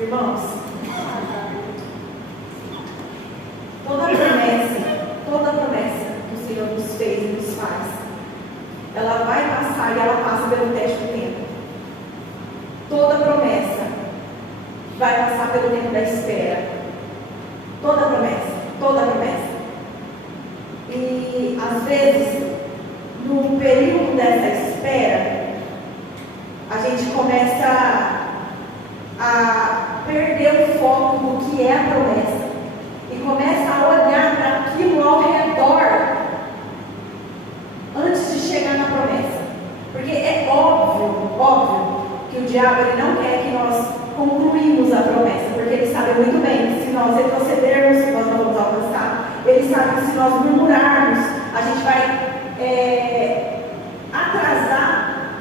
Irmãos, toda promessa que o Senhor nos fez e nos faz, ela vai passar e ela passa pelo teste do tempo. Toda promessa vai passar pelo tempo da espera. Toda promessa. E às vezes, no período dessa espera, a gente começa a perder o foco do que é a promessa e começa a olhar para aquilo ao redor antes de chegar na promessa, porque é óbvio que o diabo ele não quer que nós concluímos a promessa, porque ele sabe muito bem que se nós retrocedermos, nós não vamos alcançar. Ele sabe que se nós murmurarmos, a gente vai atrasar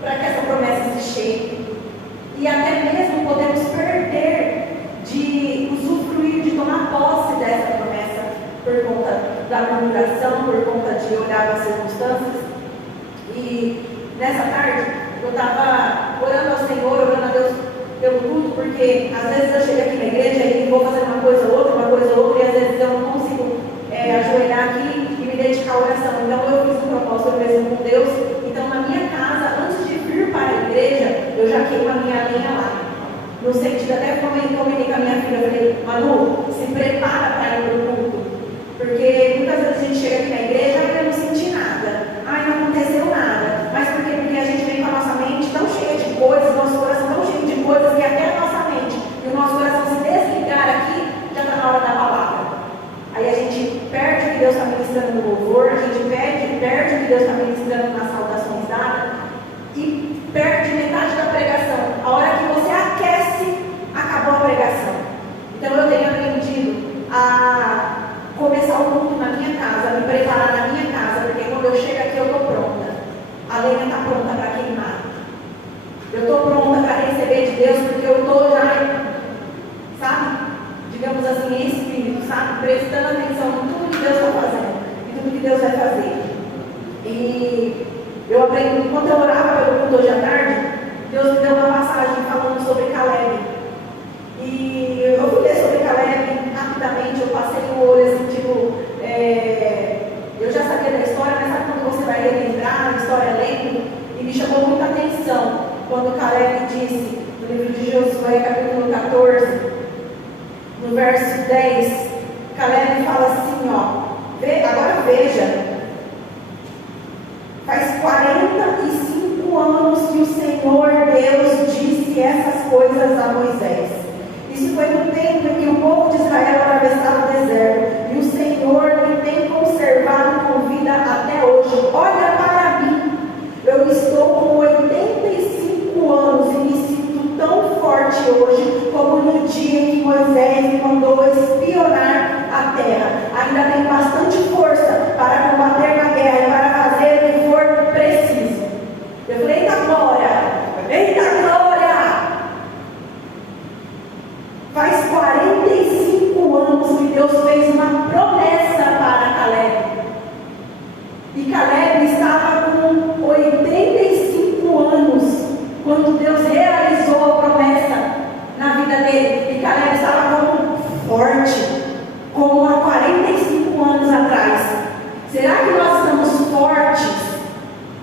para que essa promessa se chegue. E até mesmo podemos perder de usufruir, de tomar posse dessa promessa por conta da murmuração, por conta de olhar as circunstâncias. E nessa tarde eu estava orando ao Senhor, orando a Deus pelo culto, porque às vezes eu chego aqui na igreja e vou fazer uma coisa ou outra, e às vezes eu não consigo ajoelhar aqui e me dedicar à oração. Então eu fiz um propósito mesmo com Deus. Então na minha casa, antes de vir para a igreja, eu já queimo a minha lenha lá. No sentido, até comentei com a minha filha, eu falei, Manu, se prepara para ir para o culto. Porque muitas vezes a gente chega aqui na igreja e eu não senti nada. Ai, não aconteceu nada. Mas por quê? Porque a gente vem com a nossa mente tão cheia de coisas, nosso coração tão cheio de coisas, que até a nossa mente e o nosso coração se desligar aqui, já está na hora da palavra. Aí a gente perde o que Deus está ministrando no louvor, a gente perde o que Deus está ministrando nas saudações dadas e perde metade da pregação. A hora que você aquece, acabou a pregação. Então eu tenho aprendido a começar o culto na minha casa, a me preparar na minha casa, porque quando eu chego aqui eu estou pronta. A lenha está pronta para queimar. Eu estou pronta para receber de Deus, porque eu estou já, sabe? Digamos assim, em espírito, sabe? Prestando atenção em tudo que Deus está fazendo, em tudo que Deus vai fazer. E eu aprendi, enquanto eu orava pelo culto hoje à tarde, Deus me deu uma passagem falando sobre Caleb. E eu fui ler sobre Caleb rapidamente, eu passei o olho assim, tipo, eu já sabia da história, mas sabe quando você vai relembrar a história lendo? E me chamou muita atenção quando Caleb disse, no livro de Josué, capítulo 14, no verso 10, Caleb fala assim, agora veja, faz 45 anos que o Senhor Deus disse essas coisas a Moisés. Isso foi no tempo em que o povo de Israel atravessava o deserto, e o Senhor me tem conservado com vida até hoje. Olha para mim, eu estou com 85 anos e me sinto tão forte hoje como no dia em que Moisés me mandou espionar a terra. Ainda tenho bastante força para combater na guerra e para fazer o que for preciso. Eu falei, eita glória! Faz 45 anos que Deus fez uma promessa para Caleb. E Caleb estava com 85 anos quando Deus realizou a promessa na vida dele. E Caleb estava como forte, como há 45 anos atrás. Será que nós estamos fortes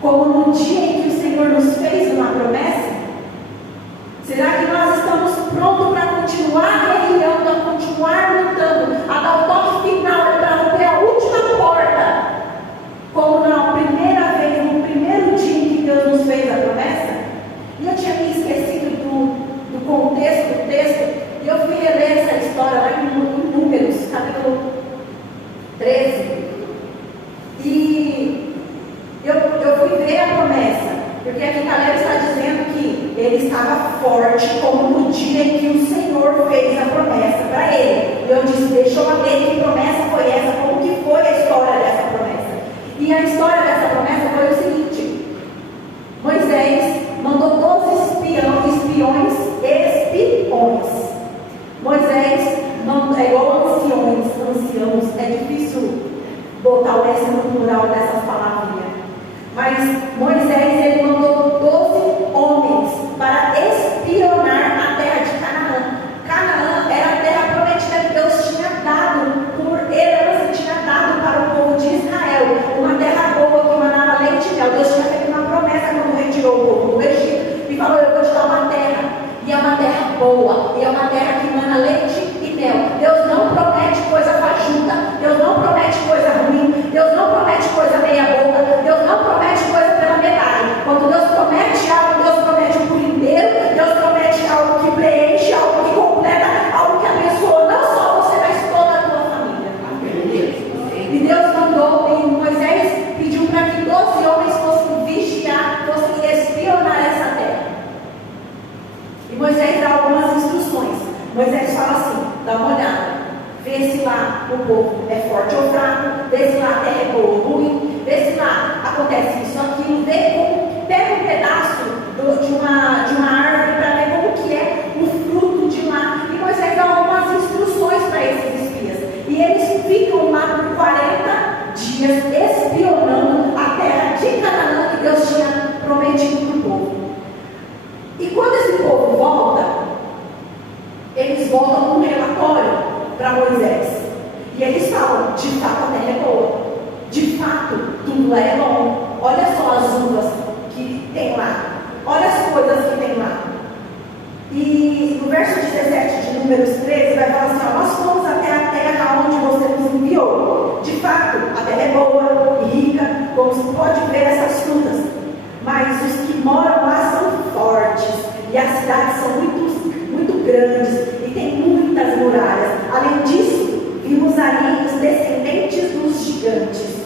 como no dia em que o Senhor nos fez uma promessa? Será que nós estamos prontos para continuar guerreando, a continuar lutando, a dar o toque final para romper a última porta, como na primeira vez, no primeiro dia em que Deus nos fez a promessa? E eu tinha me esquecido do contexto do texto, e eu fui reler essa história lá em Números, capítulo 13, e eu fui ver a promessa, porque aqui Caleb está dizendo que ele estava forte como no dia em que o Senhor fez a promessa para ele. E eu disse, deixa eu ver que promessa foi essa, como que foi a história dessa promessa. E a história dessa promessa foi o seguinte: Moisés mandou 12 espiões. Moisés não é igual anciãos, é difícil botar o S no plural dessas palavrinhas. Mas Moisés, ele mandou 12 homens para espionar a terra de Canaã. boa, e é uma terra que emana leite e mel. Deus não promete coisa fajuta, Deus não promete coisa ruim, Deus não promete coisa meia boca, Deus não promete coisa pela metade. Quando Deus promete algo, Deus promete por inteiro, Deus promete algo que preenche, algo que completa, algo que abençoa, não só você, mas toda a tua família. E Deus mandou, e Moisés pediu para que 12 homens fossem vigiar, fossem espionar essa terra. E Moisés dá algumas instruções. Moisés fala assim: dá uma olhada, vê se lá o povo é forte ou fraco, vê se lá a terra é boa ou ruim, vê se lá acontece isso, aquilo, pega um pedaço de uma árvore para ver como que é o fruto de lá. E Moisés dá algumas instruções para esses espias. E eles ficam lá por 40 dias espionando a terra de Canaã que Deus tinha prometido para o povo. E quando esse povo volta, eles voltam com um relatório para Moisés. E eles falam: de fato a terra é boa, de fato tudo lá é bom. Olha só as uvas que tem lá, olha as coisas que tem lá. E no verso 17 de Números 13 vai falar assim: ó, nós fomos até a terra onde você nos enviou. De fato, a terra é boa e rica, como se pode ver essas frutas. Mas os que moram lá são fortes, e as cidades são muito grandes, e tem muitas muralhas. Além disso, vimos ali os descendentes dos gigantes.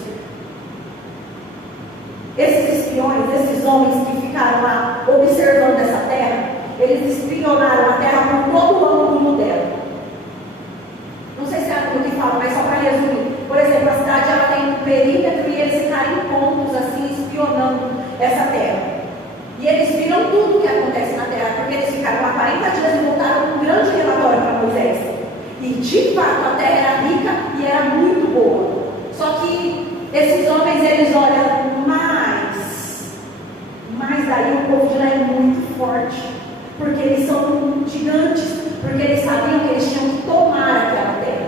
Esses espiões, esses homens que ficaram lá observando essa terra, eles espionaram a terra por todo o ângulo dela. Não sei se é aquilo que fala, mas só para resumir. Por exemplo, a cidade ela tem um perímetro e eles ficaram em pontos assim, espionando essa terra. E eles viram tudo o que acontece na terra, porque eles ficaram lá 40 dias e voltaram com um grande relatório para Moisés. E de fato a terra era rica e era muito boa. Só que esses homens, eles olham mas daí o povo de lá é muito forte, porque eles são gigantes, porque eles sabiam que eles tinham que tomar aquela terra.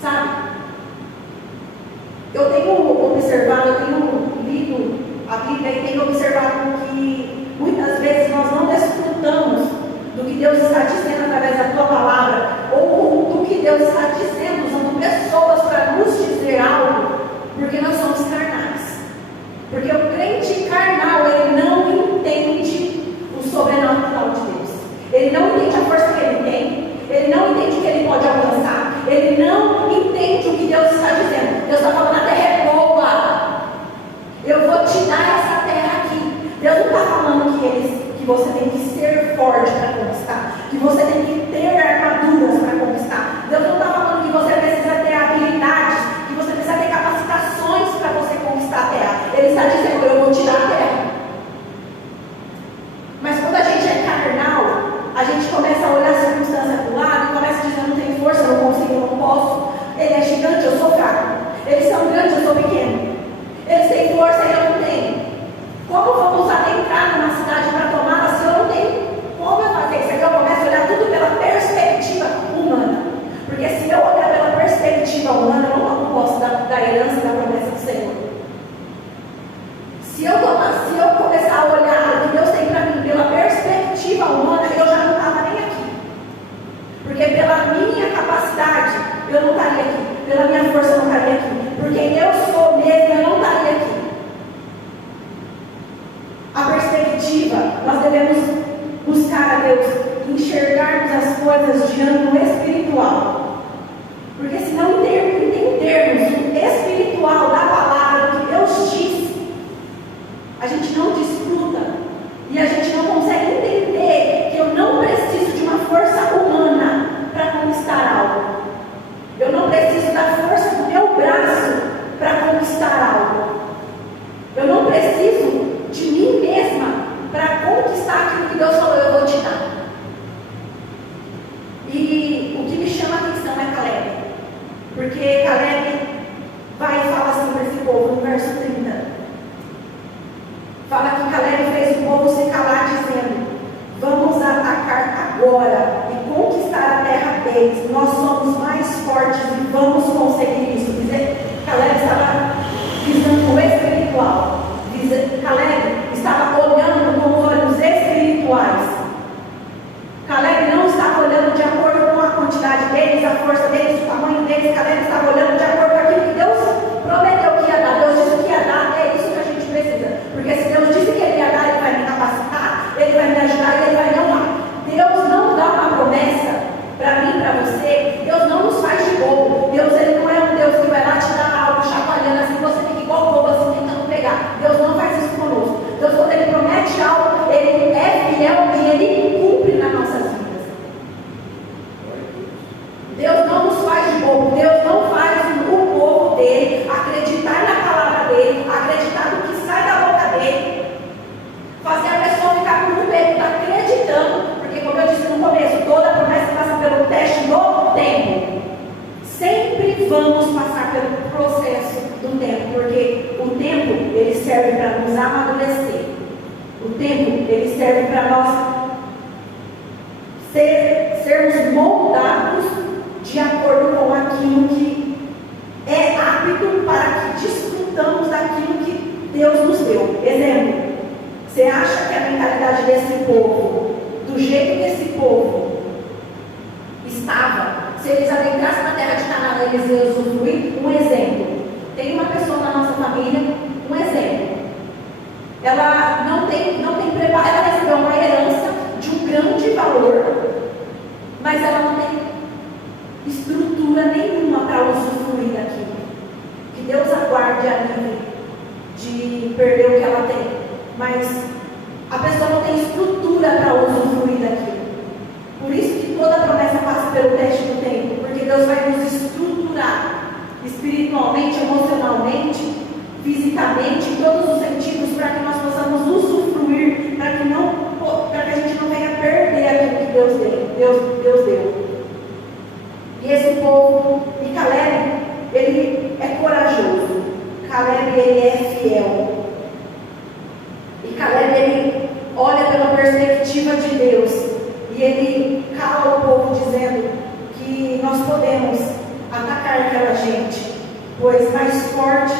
Sabe? Eu tenho observado, eu tenho lido a Bíblia e tenho observado que muitas vezes nós não desfrutamos do que Deus está dizendo através da tua palavra, ou do que Deus está dizendo, usando pessoas para nos dizer algo, porque nós somos carnais. Porque o crente carnal, ele não entende o sobrenatural de Deus. Ele não entende a força que ele tem, ele não entende o que ele pode alcançar, ele não entende o que Deus está dizendo. Deus está falando: a terra é boa, eu vou te dar essa terra aqui. Deus não está falando que você tem que ser forte para conquistar, que você tem que ter armaduras para conquistar. Deus não está falando que você precisa ter habilidades, que você precisa ter capacitações para você conquistar a terra. Ele está dizendo: eu vou te dar a terra. Mas quando a gente é carnal, a gente começa a olhar a circunstância do lado e começa a dizer: eu não tenho força, eu não consigo, eu não posso. Ele é gigante, eu sou fraco. Eles são grandes, eu sou pequeno. Eles têm força e eu não tenho. Como vamos adentrar numa cidade para tomá-la se eu não tenho? Como eu fazer isso? Aqui eu começo a olhar tudo pela perspectiva humana. Porque se eu olhar pela perspectiva humana, eu não posso da herança e da promessa do Senhor. Se eu começar a olhar o que Deus tem para mim pela perspectiva humana, eu já não estava nem aqui. Porque pela minha capacidade, eu não estaria aqui. Pela minha força, eu não estaria aqui. Porque eu sou mesmo, eu não estaria aqui. A perspectiva, nós devemos buscar a Deus, enxergarmos as coisas de ângulo espiritual. Porque se não entendermos o espiritual da palavra, do que Deus diz, a gente não desfruta e a gente não consegue entender que eu não preciso de uma força humana para conquistar algo. Eu não preciso da força do meu braço para conquistar algo. Eu não preciso de mim mesma para conquistar aquilo que Deus falou: eu vou te dar. E o que me chama a atenção é Caleb, porque Caleb vai e fala assim para esse povo no verso 30. Fala que Caleb fez o povo se calar, dizendo: vamos atacar agora e conquistar a terra deles. Nós somos mais fortes e vamos conseguir isso. Caleb estava visando o espiritual. Caleb estava olhando com os olhos espirituais. O tempo, ele serve para nós sermos moldados de acordo com aquilo que é apto para que desfrutamos daquilo que Deus nos deu. Exemplo, você acha que a mentalidade desse povo, do jeito que esse povo estava, se eles adentrassem na terra de Canaã, eles iam usufruir? Um exemplo. Tem uma pessoa na nossa família, um exemplo. Ela não tem preparo, ela recebeu uma herança de um grande valor, mas ela não tem estrutura nenhuma para usufruir daquilo. Que Deus aguarde a livre de perder o que ela tem, mas a pessoa não tem estrutura para usufruir daquilo. Por isso que toda promessa passa pelo teste do tempo, porque Deus vai nos estruturar espiritualmente, emocionalmente, fisicamente, em todos os sentidos, para que nós possamos usufruir, para que a gente não venha perder aquilo que Deus deu. E esse povo, e Caleb, ele é corajoso. Caleb, ele é fiel. E Caleb, ele olha pela perspectiva de Deus. E ele cala o povo dizendo que nós podemos atacar aquela gente, pois mais forte.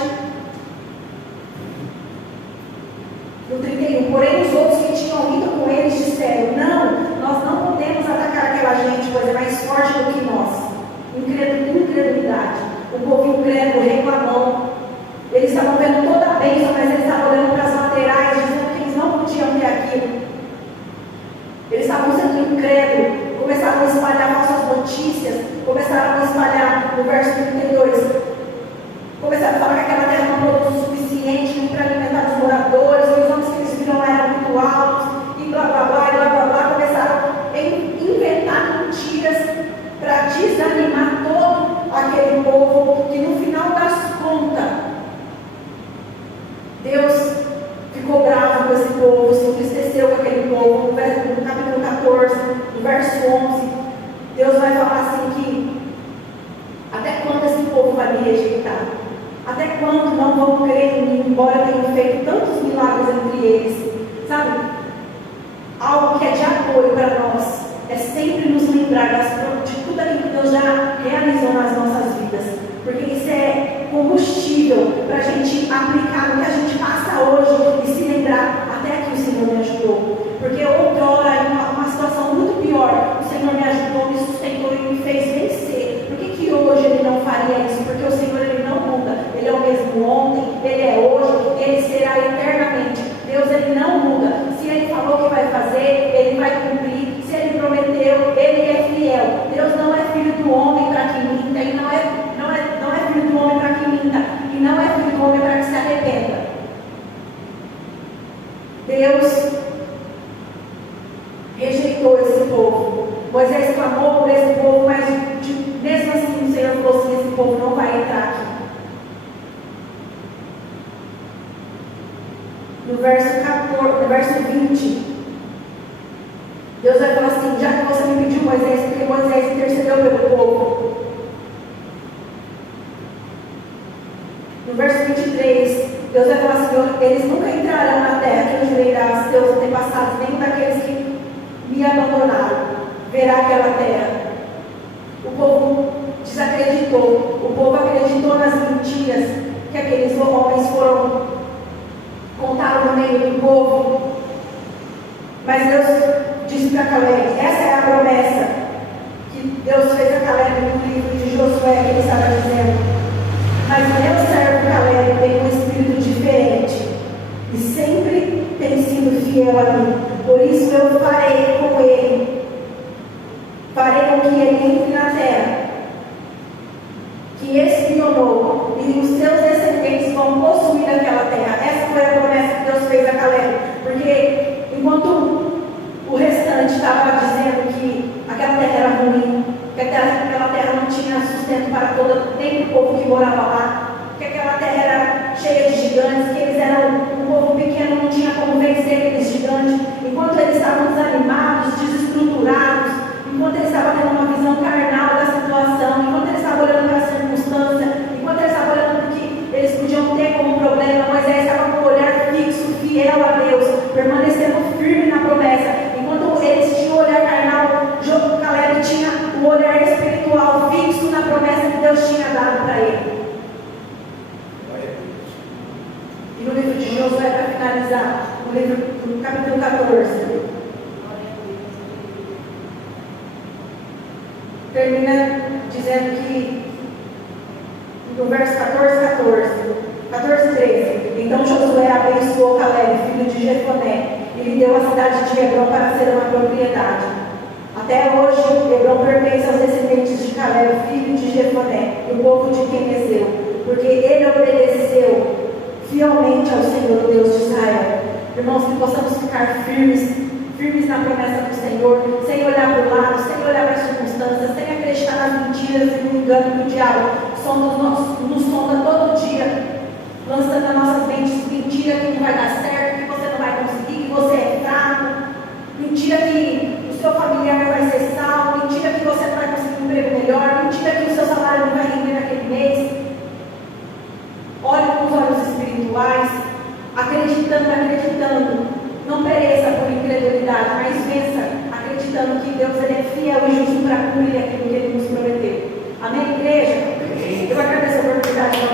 No 31, porém os outros que tinham ido com eles disseram: não, nós não podemos atacar aquela gente, pois é mais forte do que nós. Incredulidade. O povo incrédulo reclamou. Eles estavam vendo toda a bênção, mas eles estavam olhando para as laterais, dizendo que eles não podiam ter aquilo. Eles estavam sendo incrédulos, começaram a espalhar falsas notícias, começaram a espalhar, no verso 32, começaram a falar que aquela terra não produz o suficiente nem para alimentar os moradores, os homens que eles viram eram muito altos, e blá blá blá, e blá blá blá, começaram a inventar mentiras para desanimar todo aquele povo, que no final das contas, Deus ficou bravo com esse povo, se entristeceu com aquele povo. No capítulo 14, no verso 11, Deus vai falar assim que até quando esse povo vai me rejeitar? Até quando não vão crer em mim, embora eu tenha feito tantos milagres entre eles? Sabe? Algo que é de apoio para nós é sempre nos lembrar de tudo aquilo que Deus já realizou nas nossas vidas, porque isso é combustível para a gente aplicar no que a gente passa hoje e se lembrar: até aqui o Senhor me ajudou, porque outrora, em uma situação muito pior, o Senhor me ajudou, me sustentou e me fez vencer. Por que hoje Ele não faria isso? Porque o Senhor, Ele não muda, Ele é o mesmo ontem, Ele é hoje e Ele será eternamente. Deus, Ele não muda. Se Ele falou que vai fazer, Ele vai cumprir. Se Ele prometeu, Ele é fiel. Deus não é filho do homem para que minta, e não é filho do homem para que minta, e não é filho do homem para que se arrependa. Deus rejeitou esse povo. Moisés clamou por esse povo, mas mesmo assim o Senhor falou assim: esse povo não vai entrar aqui. No verso 20, Deus vai falar assim: já que você me pediu, Moisés, porque Moisés intercedeu pelo povo. No verso 23, Deus vai falar assim: eles nunca entrarão na terra que eu jurei dar aos seus antepassados, nem daqueles que me abandonaram, verá aquela terra. O povo desacreditou, o povo acreditou nas mentiras que aqueles homens contaram no meio do povo. Mas Deus disse para Caleb, essa é a promessa que Deus fez a Caleb no livro de Josué, que ele estava dizendo: mas meu servo Caleb tem um espírito diferente e sempre tem sido fiel a mim, por isso eu farei com ele, farei com que ele entre na terra que espionou, e os seus descendentes vão possuir aquela terra. Essa foi a promessa que Deus fez a Caleb, porque enquanto o restante estava dizendo que aquela terra era ruim, que aquela terra não tinha sustento para nem o povo que morava lá, que aquela terra era cheia de gigantes, que eles eram um povo pequeno, não tinha como vencer aqueles gigantes. Enquanto eles estavam desanimados, desestruturados, enquanto eles estavam tendo uma visão carnal da situação, enquanto eles estavam olhando para a circunstância, enquanto eles estavam olhando para o que eles podiam ter como problema, Moisés estava com o olhar fixo, fiel a Deus, permanecendo termina dizendo que, no verso 14:13, então Josué abençoou Caleb, filho de Jefoné, e lhe deu a cidade de Hebrom para ser uma propriedade. Até hoje, Hebrom pertence aos descendentes de Caleb, filho de Jefoné, e o povo de Quenezeu, porque ele obedeceu fielmente ao Senhor, Deus de Israel. Irmãos, que possamos ficar firmes na promessa do Senhor, sem olhar para o lado, sem olhar para as circunstâncias, sem acreditar nas mentiras e no engano que o diabo nos sonda todo dia, lançando nas nossas mentes mentira que não vai dar certo, que você não vai conseguir, que você é fraco, mentira que o seu familiar não vai ser salvo, mentira que você não vai conseguir um emprego melhor, mentira que o seu salário não vai render naquele mês. Olhe com os olhos espirituais, acreditando. Não pereça por incredulidade, mas vença acreditando que Deus ele é fiel e justo para cumprir aquilo que Ele nos prometeu. Amém, igreja? Eu agradeço a oportunidade.